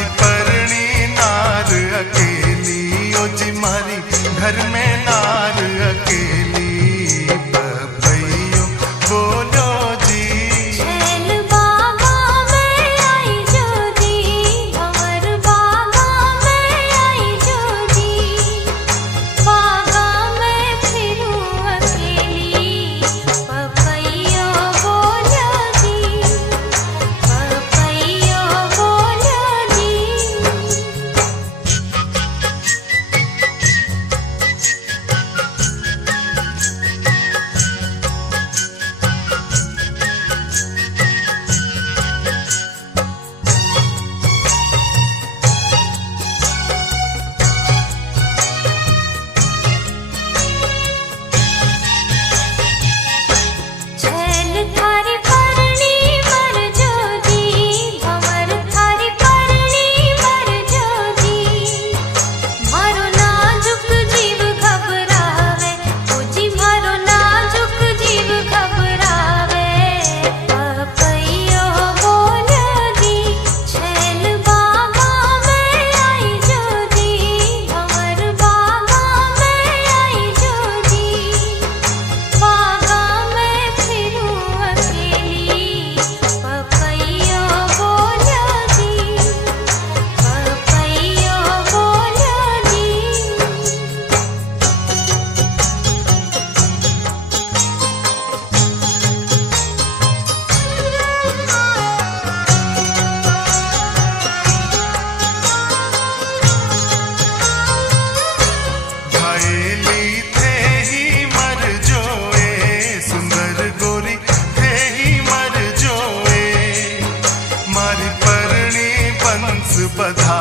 मारी परणी नार अकेली, ओ जी मारी घर में नार अकेली। पपैयो बोलो जी छैल बागा में आई जोगी, भंवर बागा में आई जोगी। बागा में फिरूं अकेली, पपैयो बोलो जी, पपैयो बोलो जी। छैल थारी परणी मर जोगी, भंवर थारी परणी मर जोगी। मारो नाजुक जीव घबरावे, ओ जी मारो नाजुक जीव घबरावे। पपैयो बोलो जी, छैल बागा में आई जोगी, भंवर बागा में आई जोगी। बागा में फिरूं अकेली, पपैयो बोलो जी, पपैयो बोलो जी। घायली थे ही मर जोए, सुंदर गोरी थे ही मर जोए। मारी परणी बंस बधा